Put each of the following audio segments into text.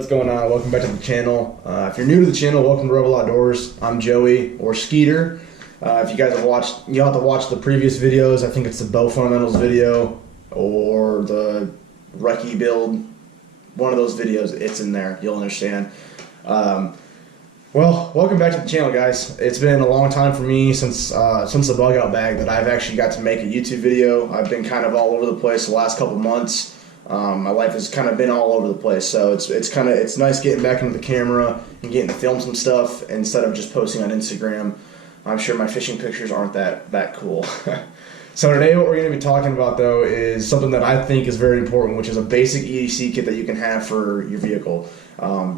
what's going on? Welcome back to the channel. If you're new to the channel, welcome to Rebel Outdoors. I'm Joey, or Skeeter. If you guys have watched, you'll have to watch the previous videos. I think it's the bow fundamentals video or the recce build. One of those videos, it's in there. You'll understand. Well, welcome back to the channel, guys. It's been a long time for me since the bug out bag that I've actually got to make a YouTube video. I've been kind of all over the place the last couple months. My life has kind of been all over the place, so it's nice getting back into the camera and getting to film some stuff instead of just posting on Instagram. I'm sure my fishing pictures aren't that cool. So today what we're going to be talking about, though, is something that I think is very important, which is a basic EDC kit that you can have for your vehicle.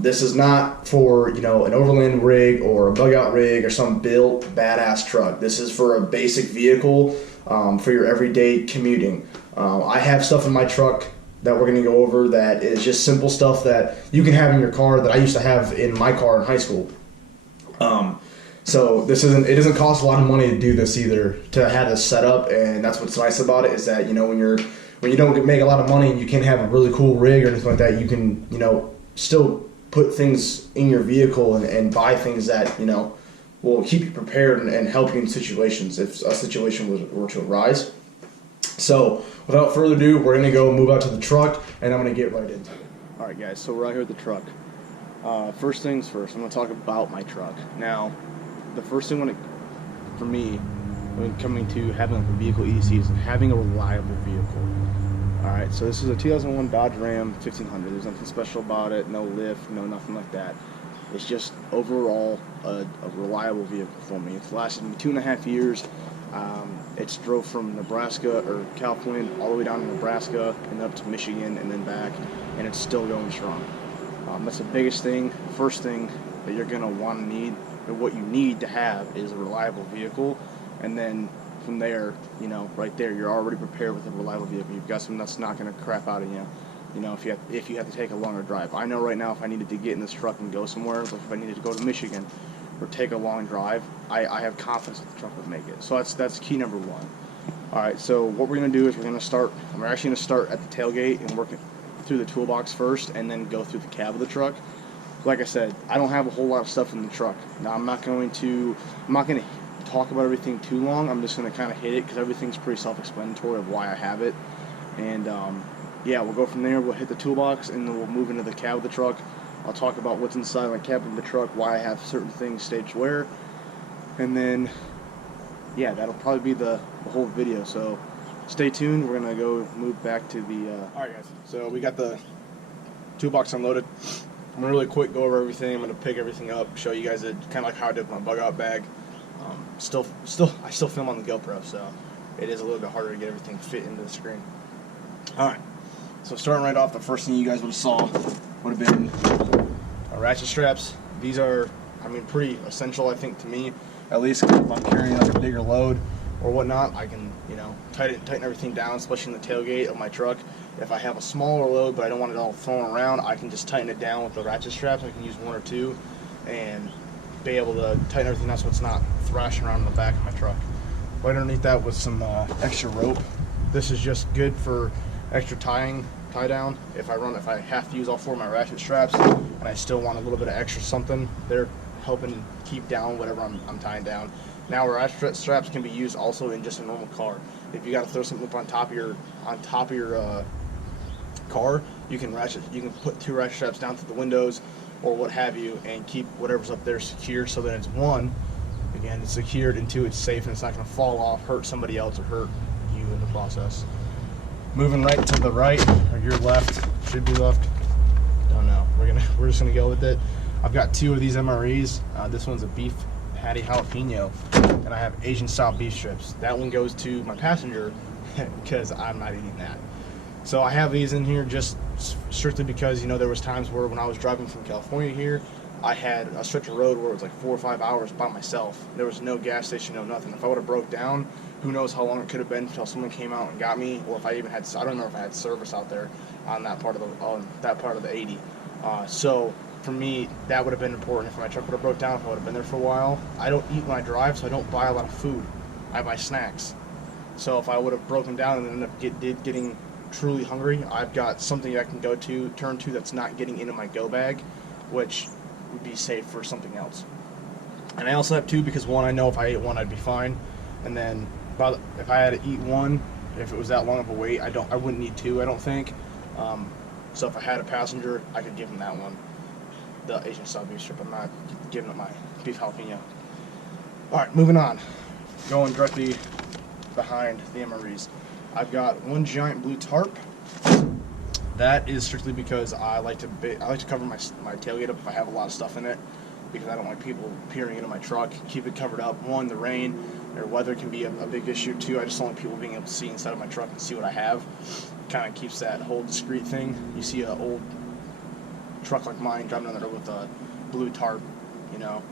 This is not for, an overland rig or a bug out rig or some built badass truck. This is for a basic vehicle for your everyday commuting. I have stuff in my truck that we're going to go over that is just simple stuff that you can have in your car that I used to have in my car in high school. So it doesn't cost a lot of money to do this either, to have this set up, and that's what's nice about it is that, when you don't make a lot of money and you can't have a really cool rig or anything like that, you can, still put things in your vehicle and buy things that, will keep you prepared and help you in situations if a situation were to arise. So without further ado, we're going to go move out to the truck, and I'm going to get right into it. Alright guys, so we're out here at the truck. First things first, I'm going to talk about my truck. Now, the first thing for me when coming to having a Vehicle EDC is having a reliable vehicle. Alright, so this is a 2001 Dodge Ram 1500. There's nothing special about it, no lift, no nothing like that. It's just overall a reliable vehicle for me. It's lasted me 2.5 years. It's drove from Nebraska or California all the way down to Nebraska and up to Michigan and then back, and it's still going strong. That's the biggest thing. First thing that you're going to want to need, or what you need to have, is a reliable vehicle. And then from there, right there, you're already prepared with a reliable vehicle. You've got something that's not going to crap out of you. If you have to take a longer drive. I know right now if I needed to get in this truck and go somewhere, like if I needed to go to Michigan or take a long drive, I have confidence that the truck would make it. So that's key number one. Alright, so what we're going to do is we're actually going to start at the tailgate and work through the toolbox first and then go through the cab of the truck. Like I said, I don't have a whole lot of stuff in the truck. Now I'm not going to talk about everything too long. I'm just going to kind of hit it because everything's pretty self-explanatory of why I have it. And yeah, we'll go from there. We'll hit the toolbox and then we'll move into the cab of the truck. I'll talk about what's inside my cab of the truck, why I have certain things staged where, and then yeah, that'll probably be the whole video. So stay tuned. We're gonna go move back to the alright guys, so we got the toolbox unloaded. I'm gonna really quick go over everything. I'm gonna pick everything up, show you guys it kind of like how I did with my bug out bag. I still film on the GoPro, so it is a little bit harder to get everything fit into the screen. Alright, so starting right off, the first thing you guys would have saw would have been ratchet straps. These are, pretty essential, I think, to me. At least if I'm carrying like a bigger load or whatnot, I can, tighten everything down, especially in the tailgate of my truck. If I have a smaller load but I don't want it all thrown around, I can just tighten it down with the ratchet straps. I can use one or two and be able to tighten everything down so it's not thrashing around in the back of my truck. Right underneath that was some extra rope. This is just good for extra tie down. If I have to use all four of my ratchet straps and I still want a little bit of extra something, they're helping keep down whatever I'm tying down. Now ratchet straps can be used also in just a normal car. If you got to throw something up on top of your car, you can put two ratchet straps down through the windows or what have you and keep whatever's up there secure, so that it's one, again, it's secured, and two, it's safe and it's not going to fall off, hurt somebody else, or hurt you in the process. Moving right to the right, or your left, should be left, don't know. We're just gonna go with it. I've got two of these MREs. This one's a beef patty jalapeno, and I have Asian style beef strips. That one goes to my passenger because I'm not eating that. So I have these in here just strictly because there was times where when I was driving from California here, I had a stretch of road where it was like 4 or 5 hours by myself. There was no gas station, no nothing. If I would have broke down, who knows how long it could have been until someone came out and got me, or if I even had, I don't know if I had service out there on that part of the 80. So for me, that would have been important. If my truck would have broke down, if I would have been there for a while. I don't eat when I drive, so I don't buy a lot of food. I buy snacks. So if I would have broken down and ended up getting truly hungry, I've got something I can turn to that's not getting into my go bag, which would be safe for something else. And I also have two because one, I know if I ate one, I'd be fine. And then if I had to eat one, if it was that long of a wait, I wouldn't need two, I don't think. So if I had a passenger, I could give him that one, the Asian style beef strip. I'm not giving up my beef jalapeno. All right, moving on. Going directly behind the MREs. I've got one giant blue tarp. That is strictly because I like to cover my tailgate up if I have a lot of stuff in it, because I don't like people peering into my truck. Keep it covered up. One, the rain or weather can be a big issue. Two, I just don't like people being able to see inside of my truck and see what I have. Kind of keeps that whole discreet thing. You see an old truck like mine driving down the road with a blue tarp, you know,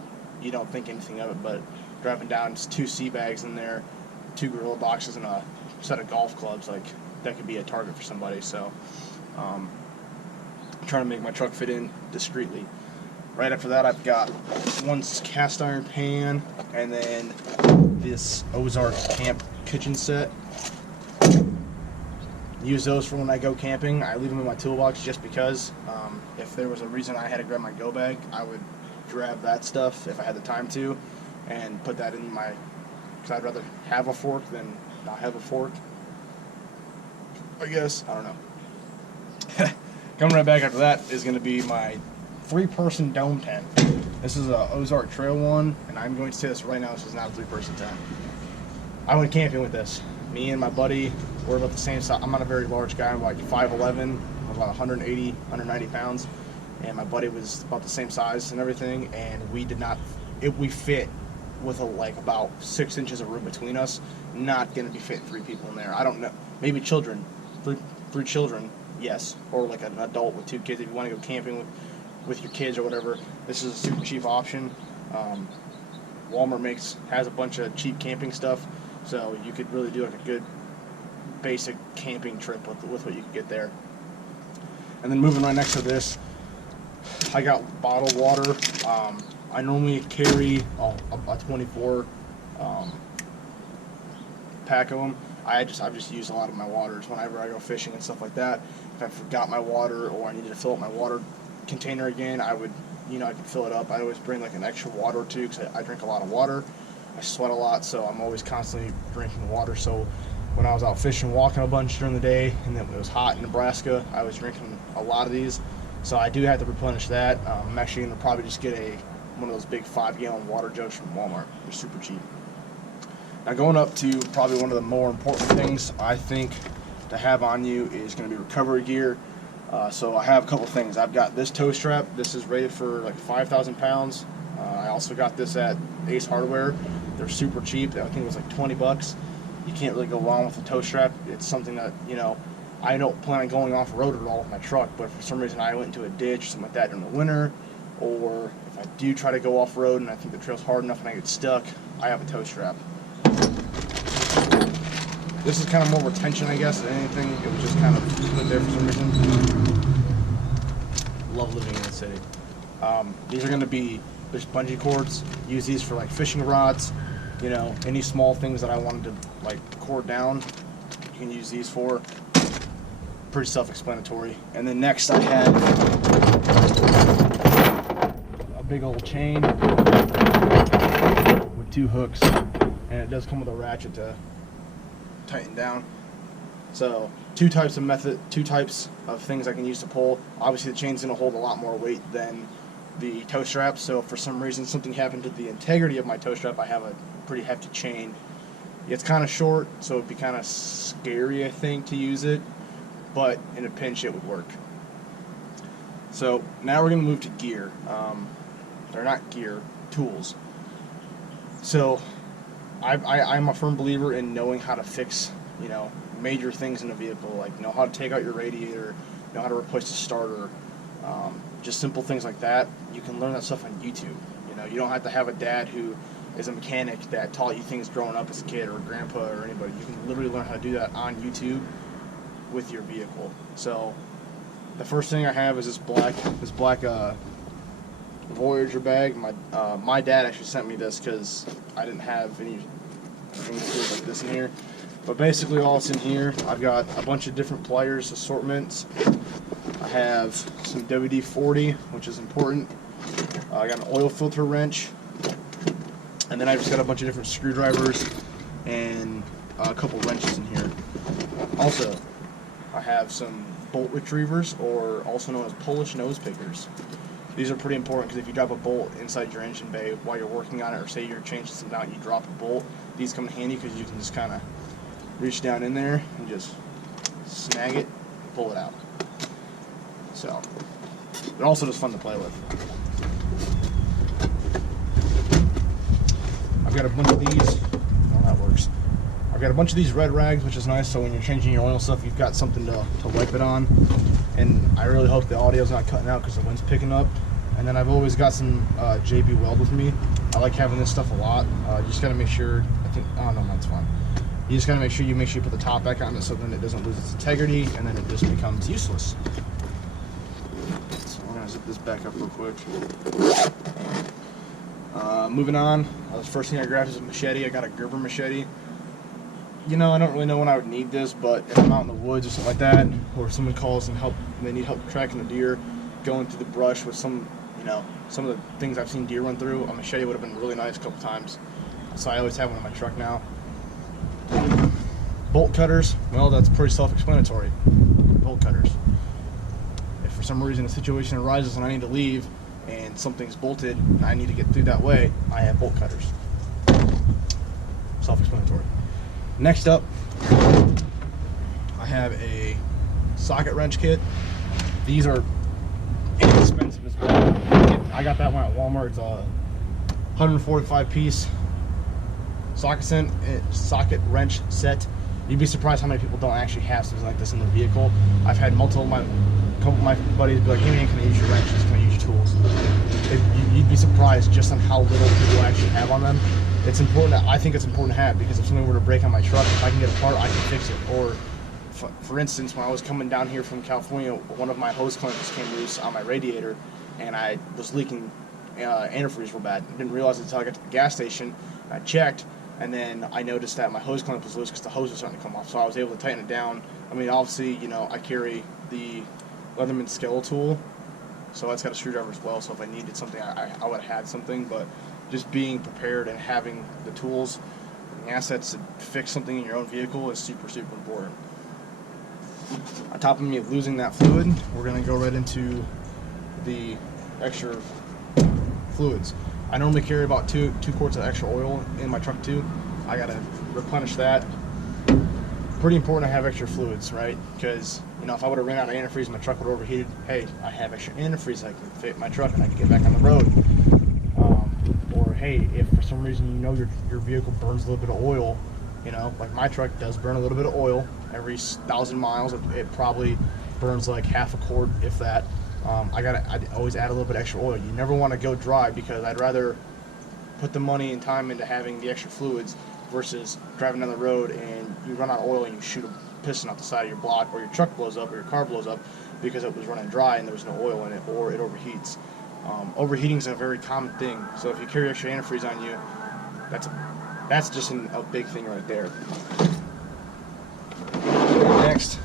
you don't think anything of it, but driving down, just 2 sea bags in there, 2 gorilla boxes, and a set of golf clubs, like, that could be a target for somebody. So trying to make my truck fit in discreetly. Right after that, I've got one cast iron pan, and then this Ozark camp kitchen set. Use those for when I go camping. I leave them in my toolbox just because if there was a reason I had to grab my go bag, I would grab that stuff if I had the time to, and put that in my, because I'd rather have a fork than not have a fork, I guess. I don't know. Coming right back after that is going to be my 3-person dome tent. This is a Ozark Trail one, and I'm going to say this right now, this is not a 3-person tent. I went camping with this. Me and my buddy, we're about the same size. I'm not a very large guy. I'm like 5'11", I'm about 180, 190 pounds, and my buddy was about the same size and everything, and we fit with like about 6 inches of room between us. Not going to be fitting 3 people in there. I don't know. Maybe children. 3 children, yes. Or like an adult with 2 kids if you want to go camping with your kids or whatever. This is a super cheap option. Walmart has a bunch of cheap camping stuff, so you could really do like a good basic camping trip with what you could get there. And then moving right next to this, I got bottled water. I normally carry a 24 pack of them. I've just used a lot of my waters whenever I go fishing and stuff like that. If I forgot my water or I needed to fill up my water container again, I could fill it up. I always bring like an extra water or two because I drink a lot of water. I sweat a lot, so I'm always constantly drinking water. So when I was out fishing, walking a bunch during the day, and then when it was hot in Nebraska, I was drinking a lot of these. So I do have to replenish that. I'm actually going to probably just get one of those big 5-gallon water jugs from Walmart. They're super cheap. Now going up to probably one of the more important things I think to have on you is going to be recovery gear. So I have a couple things. I've got this tow strap. This is rated for like 5,000 pounds. I also got this at Ace Hardware. They're super cheap. I think it was like 20 bucks. You can't really go wrong with a tow strap. It's something that, I don't plan on going off-road at all with my truck, but for some reason I went into a ditch or something like that during the winter, or if I do try to go off-road and I think the trail's hard enough and I get stuck, I have a tow strap. This is kind of more retention, I guess, than anything. It was just kind of put there for some reason. Love living in the city. These are going to be just bungee cords. Use these for like fishing rods, any small things that I wanted to like cord down, you can use these for. Pretty self-explanatory. And then next I have a big old chain with 2 hooks, and it does come with a ratchet to tighten down. So 2 types of things I can use to pull. Obviously the chain's going to hold a lot more weight than the tow strap, so if for some reason something happened to the integrity of my tow strap, I have a pretty hefty chain. It's kind of short, so it'd be kind of scary, I think, to use it, but in a pinch it would work. So now we're going to move to gear. They're not gear, tools. So I'm a firm believer in knowing how to fix, major things in a vehicle, like know how to take out your radiator, know how to replace the starter, just simple things like that. You can learn that stuff on YouTube. You don't have to have a dad who is a mechanic that taught you things growing up as a kid, or a grandpa or anybody. You can literally learn how to do that on YouTube with your vehicle. So the first thing I have is this black Voyager bag. My dad actually sent me this because I didn't have any tools like this in here. But basically all that's in here, I've got a bunch of different pliers, assortments. I have some WD-40, which is important. I got an oil filter wrench. And then I've just got a bunch of different screwdrivers and a couple wrenches in here. Also, I have some bolt retrievers, or also known as Polish nose pickers. These are pretty important because if you drop a bolt inside your engine bay while you're working on it, or say you're changing something out and you drop a bolt, these come in handy because you can just kind of reach down in there and just snag it and pull it out. So, they're also just fun to play with. I've got a bunch of these. Oh, that works. I've got a bunch of these red rags, which is nice, so when you're changing your oil stuff, you've got something to wipe it on. And I really hope the audio's not cutting out because the wind's picking up. And then I've always got some JB Weld with me. I like having this stuff a lot. You just gotta make sure, oh no, that's fine. You just gotta make sure you put the top back on it so then it doesn't lose its integrity and then it just becomes useless. So we're gonna zip this back up real quick. Moving on, the first thing I grabbed is a machete. I got a Gerber machete. You know, I don't really know when I would need this, but if I'm out in the woods or something like that, or if someone calls and they need help tracking a deer, going through the brush with some of the things I've seen deer run through, a machete would have been really nice a couple times. So I always have one in my truck now. Bolt cutters, well, that's pretty self-explanatory. Bolt cutters. If for some reason a situation arises and I need to leave and something's bolted and I need to get through that way, I have bolt cutters. Self-explanatory. Next up, I have a socket wrench kit. These are inexpensive as well. I got that one at Walmart. It's a 145 piece socket wrench set. You'd be surprised how many people don't actually have something like this in their vehicle. I've had couple of my buddies be like, hey man, can I use your wrenches? Can I use your tools? You'd be surprised just on how little people actually have on them. It's important. I think it's important to have, because if something were to break on my truck, if I can get a part, I can fix it. Or, for instance, when I was coming down here from California, one of my hose clampers came loose on my radiator, and I was leaking antifreeze real bad. I didn't realize it until I got to the gas station. I checked, and then I noticed that my hose clamp was loose because the hose was starting to come off. So I was able to tighten it down. I mean, obviously, I carry the Leatherman scale tool, so that's got a screwdriver as well. So if I needed something, I would have had something. But just being prepared and having the tools and the assets to fix something in your own vehicle is super, super important. On top of me losing that fluid, we're going to go right into the extra fluids. I normally carry about two quarts of extra oil in my truck too. I got to replenish that. Pretty important to have extra fluids, right? Because if I would have ran out of antifreeze and my truck would have overheated, hey, I have extra antifreeze I can fit in my truck and I can get back on the road. Or hey, if for some reason your vehicle burns a little bit of oil, like my truck does burn a little bit of oil every 1,000 miles. It probably burns like half a quart, if that. I'd always add a little bit extra oil. You never want to go dry, because I'd rather put the money and time into having the extra fluids versus driving down the road and you run out of oil and you shoot a piston out the side of your block, or your truck blows up, or your car blows up because it was running dry and there was no oil in it, or it overheats. Overheating is a very common thing, so if you carry extra antifreeze on you, that's just a big thing right there. Next,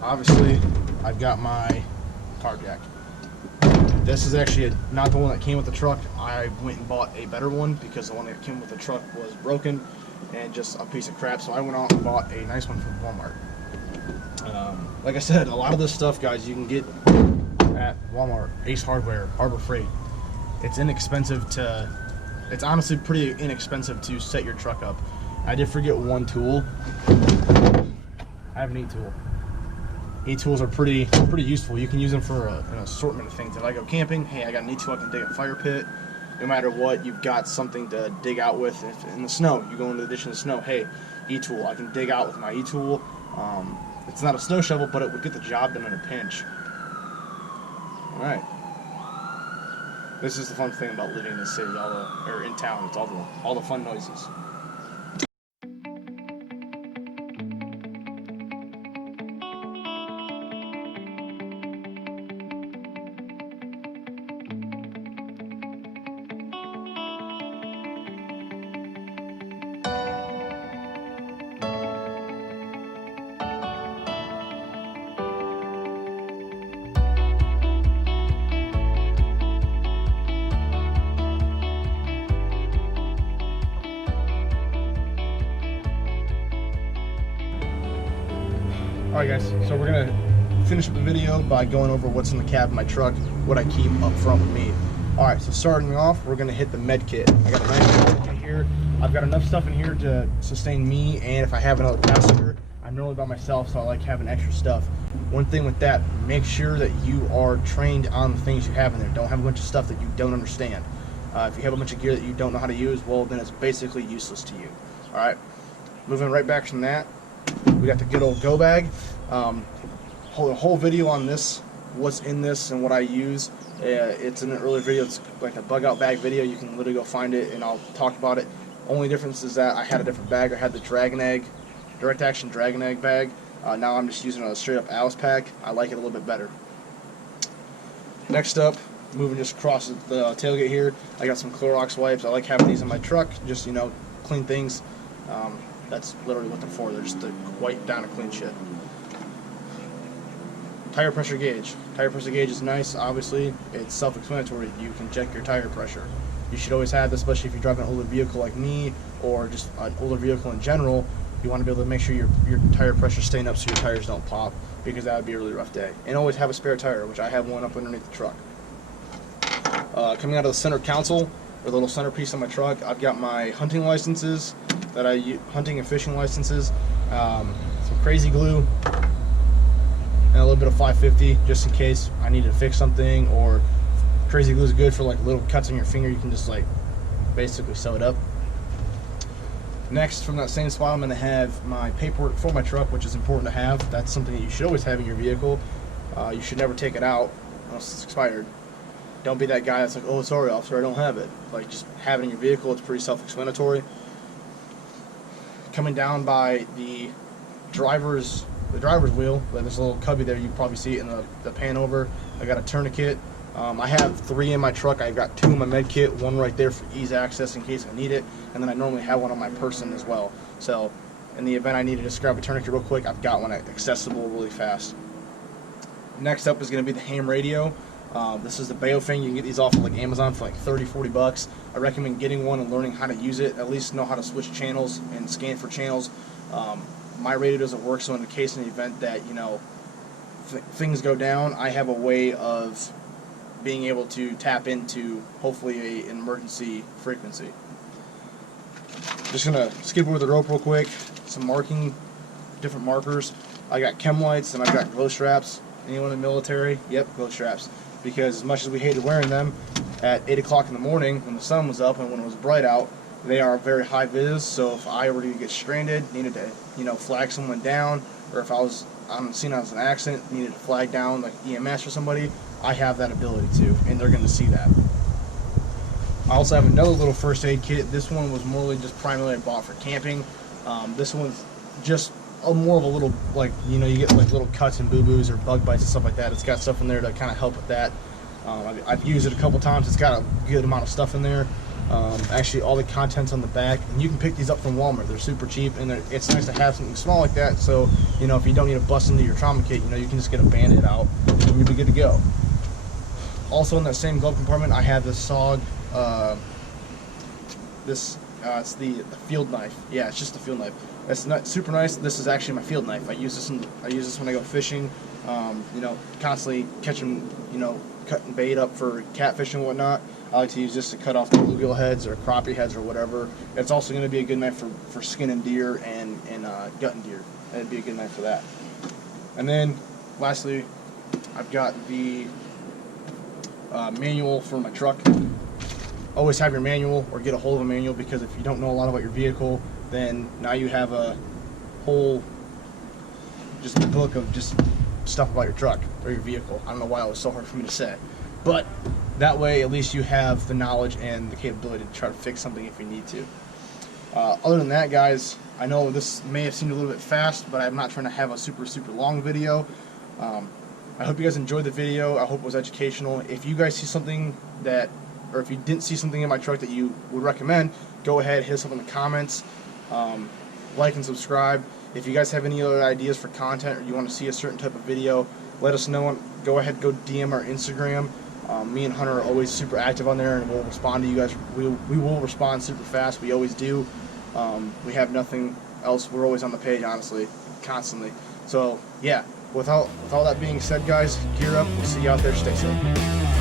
obviously, I've got my car jack. This is actually not the one that came with the truck. I went and bought a better one because the one that came with the truck was broken and just a piece of crap, so I went out and bought a nice one from Walmart. Like I said, a lot of this stuff, guys, you can get at Walmart, Ace Hardware, Harbor Freight. It's honestly pretty inexpensive to set your truck up. I did forget one tool. I have an e-tool. E-tools are pretty useful. You can use them for an assortment of things. If I go camping, hey, I got an e-tool, I can dig a fire pit. No matter what, you've got something to dig out with. If in the snow, you go into the ditch in the snow, hey, e-tool, I can dig out with my e-tool. It's not a snow shovel, but it would get the job done in a pinch. Alright. This is the fun thing about living in the city, or in town. It's all the fun noises. Alright guys, so we're going to finish up the video by going over what's in the cab of my truck, what I keep up front with me. Alright, so starting off, we're going to hit the med kit. I got a nice med kit here. I've got enough stuff in here to sustain me, and if I have another passenger, I'm normally by myself, so I like having extra stuff. One thing with that, make sure that you are trained on the things you have in there. Don't have a bunch of stuff that you don't understand. If you have a bunch of gear that you don't know how to use, well, then it's basically useless to you. Alright, moving right back from that, we got the good old go bag. Hold a whole video on this, what's in this and what I use. It's in an earlier video. It's like a bug out bag video. You can literally go find it and I'll talk about it. Only difference is that I had a different bag. I had the Dragon Egg, direct action Dragon Egg bag. Now I'm just using a straight up Alice pack. I like it a little bit better. Next up, moving just across the tailgate here, I got some Clorox wipes. I like having these in my truck, just, you know, clean things. That's literally what they're for. They're just to wipe down and clean shit. Tire pressure gauge. Tire pressure gauge is nice, obviously. It's self-explanatory. You can check your tire pressure. You should always have this, especially if you drive an older vehicle like me, or just an older vehicle in general. You want to be able to make sure your tire pressure is staying up so your tires don't pop, because that would be a really rough day. And always have a spare tire, which I have one up underneath the truck. Coming out of the center console, or the little centerpiece on my truck, I've got my hunting licenses, that I use, hunting and fishing licenses, some crazy glue, and a little bit of 550 just in case I need to fix something, or crazy glue is good for like little cuts on your finger. You can just like basically sew it up. Next, from that same spot, I'm going to have my paperwork for my truck, which is important to have. That's something that you should always have in your vehicle. You should never take it out unless it's expired. Don't be that guy that's like, oh, sorry, officer, I don't have it. Like, just have it in your vehicle. It's pretty self-explanatory. Coming down by the driver's wheel, there's a little cubby there. You probably see it in the pan over. I got a tourniquet. I have 3 in my truck. I've got 2 in my med kit, 1 right there for ease access in case I need it, and then I normally have 1 on my person as well. So in the event I need to just grab a tourniquet real quick, I've got one accessible really fast. Next up is going to be the ham radio. This is the Bayo thing. You can get these off of like Amazon for like 30-40 bucks. I recommend getting one and learning how to use it, at least know how to switch channels and scan for channels. My radio doesn't work, so in the case in the event that, you know, things go down, I have a way of being able to tap into hopefully an emergency frequency. Just gonna skip over the rope real quick. Some marking, different markers. I got chem lights and I've got glow straps. Anyone in the military? Yep, glow straps. Because as much as we hated wearing them at 8 o'clock in the morning when the sun was up and when it was bright out, they are very high vis. So if I were to get stranded, needed to, you know, flag someone down, or if I was seen as an accident, needed to flag down like EMS or somebody, I have that ability to, and they're going to see that. I also have another little first aid kit. This one was more just primarily bought for camping. This one's just more of a little, like, you know, you get like little cuts and boo-boos or bug bites and stuff like that. It's got stuff in there to kind of help with that. I've used it a couple times. It's got a good amount of stuff in there. Actually, all the contents on the back, and you can pick these up from Walmart. They're super cheap, and it's nice to have something small like that. So, you know, if you don't need to bust into your trauma kit, you know, you can just get a Band-Aid out and you'll be good to go. Also in that same glove compartment, I have this SOG. It's the field knife. Yeah, it's just the field knife. That's not super nice. This is actually my field knife. I use this when I go fishing. You know, constantly catching, you know, cutting bait up for catfish and whatnot. I like to use this to cut off the bluegill heads or crappie heads or whatever. It's also going to be a good knife for skinning deer and gutting deer. It'd be a good knife for that. And then, lastly, I've got the manual for my truck. Always have your manual, or get a hold of a manual, because if you don't know a lot about your vehicle, then now you have a whole just book of just stuff about your truck or your vehicle. I don't know why it was so hard for me to say, but that way at least you have the knowledge and the capability to try to fix something if you need to. Other than that, guys, I know this may have seemed a little bit fast, but I'm not trying to have a super long video. I hope you guys enjoyed the video. I hope it was educational. If you guys see something that, or if you didn't see something in my truck that you would recommend, go ahead, hit us up in the comments. Like and subscribe. If you guys have any other ideas for content, or you want to see a certain type of video, let us know. Go ahead, go DM our Instagram. Me and Hunter are always super active on there, and we'll respond to you guys. We will respond super fast. We always do. We have nothing else. We're always on the page, honestly, constantly. So yeah, with all that being said, guys, gear up. We'll see you out there. Stay safe.